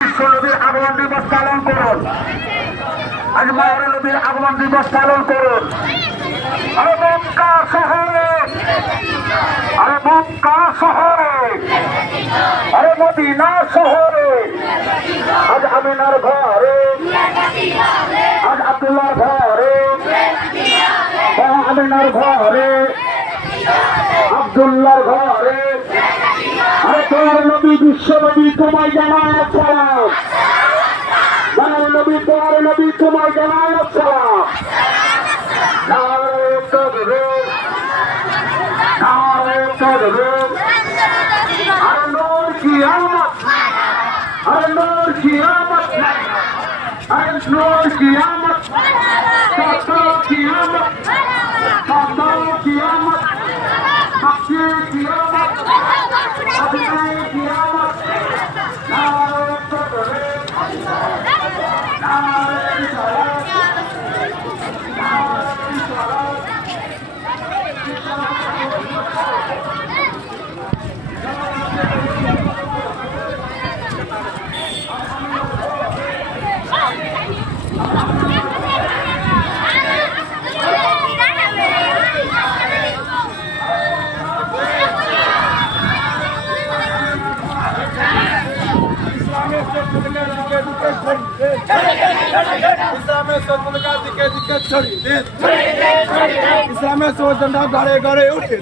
নবীর আগমন দিবস পালন করুন। আজ মাওলানা নবীর আগমন দিবস পালন করুন। আরে মক্কা শহরে, আরে মক্কা শহরে, আরে মদিনা শহরে, আজ আমিনার ঘরে, আজ আব্দুল্লাহর ঘরে, আমিনার ঘরে, আব্দুল্লাহর ঘরে, আরে তোমার নবী বিশ্ব নবী তোমায় জানায় আসসালাম। জানার নবী তোমার নবী তোমায় জানায় আসসালাম। নারে তাকবীর, নারে তাকবীর, আরে নূর কিয়ামত, আরে নূর কিয়ামত, আরে নূর কিয়ামত, কত কিয়ামত, কত কিয়ামত, বাকি কিয়ামত, আগে কিয়ামত, নারে তাকবীর, নারে সালাত, নারে সালাত। ইসলামের সৌজন্যা ঘরে ঘরে উঠে